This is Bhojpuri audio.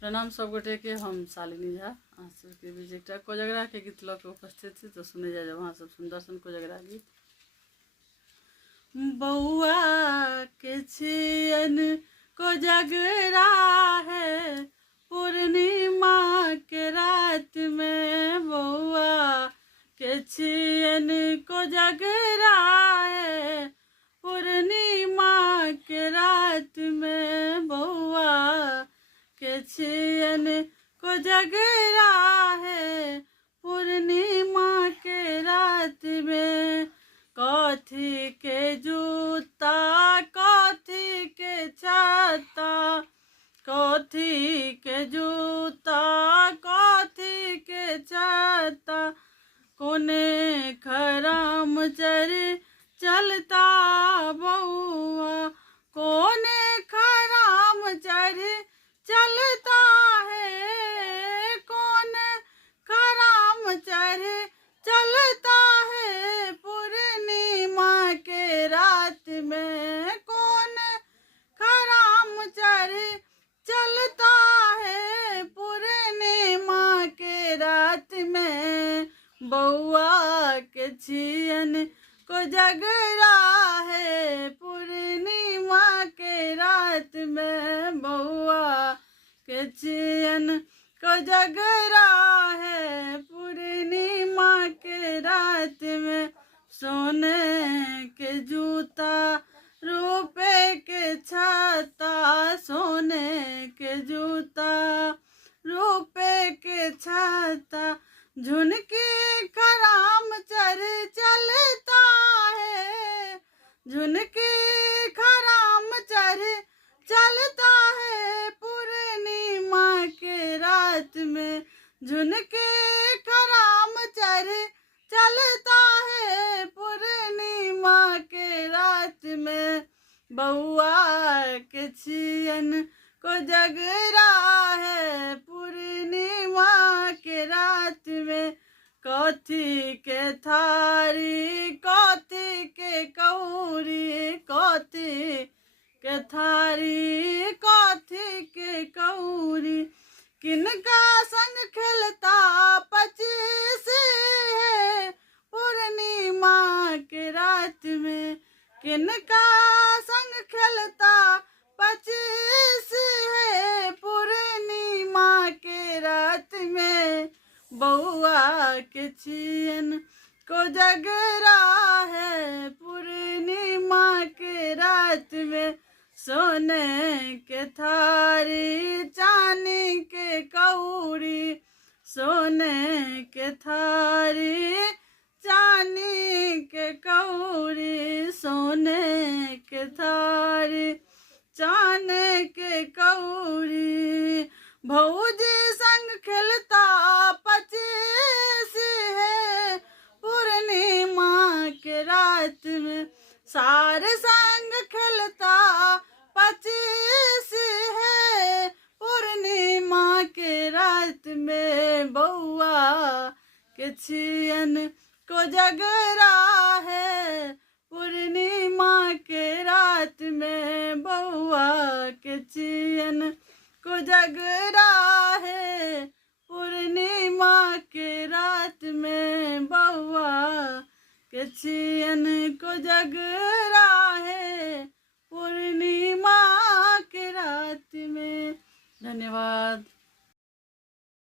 प्रणाम सब गोटे के। हम शालिनी झा आंसू के बीच एक कोजगरा के गीत लग उपस्थित थी, तो सुने जाए वहाँ सब सुंदर सन कोजगरा गीत। बउआ के छियन कोजगरा है पूर्णिमा के रात में, बउआ के छियन कोजगरा है पूर्णिमा के रात में, बउआ के छियन कोजगरा है पूर्णिमा के रात में। कथी के जूता कथी के छाता, कथी के जूता कथी के छाता, कोने खराम चर चलता बउआ, कोने खराम चर चलता है, कौन खराम चढ़ चलता है पूर्णिमा के रात में, कौन खराम चढ़ चलता है पूर्णिमा के रात में। बउआ के छियन कोजगरा है पूर्णिमा के रात में, बउआ के छियन कोजगरा है पूर्णिमा के रात में। सोने के जूता रुपए के छाता, सोने के जूता रुपए के छाता, झुनकी खराम चर चलता है, झुनकी खराम चर चलता है पूर्णिमा के रात में, झुनके खराम चर चलता है पूर्णिमा के रात में। बउआ के छियन कोजगरा है पूर्णिमा के रात में। कथी के थारी कथी के कौरी, कथी के थारी कथी के कौरी, किनका संग खेलता 25 है पूर्णिमा के रात में, किनका संग खेलता 25 है पूर्णिमा के रात में। बउआ के छियन कोजगरा है पूर्णिमा के रात में। सोने के थारी चांदी के कौड़ी, सोने के थारी चांदी के कौड़ी, सोने के थारी चांदी के कौड़ी, भौजी संग खेलता 25 है पूर्णिमा के रात में, सारे संग खेलता 25 है पूर्णिमा के रात में। बउआ के छियन कोजगरा है पूर्णिमा के रात में, बउआ के छियन कोजगरा है पूर्णिमा के रात में, बउआ के छियन कोजगरा है पूर्णिमा के रात में। धन्यवाद।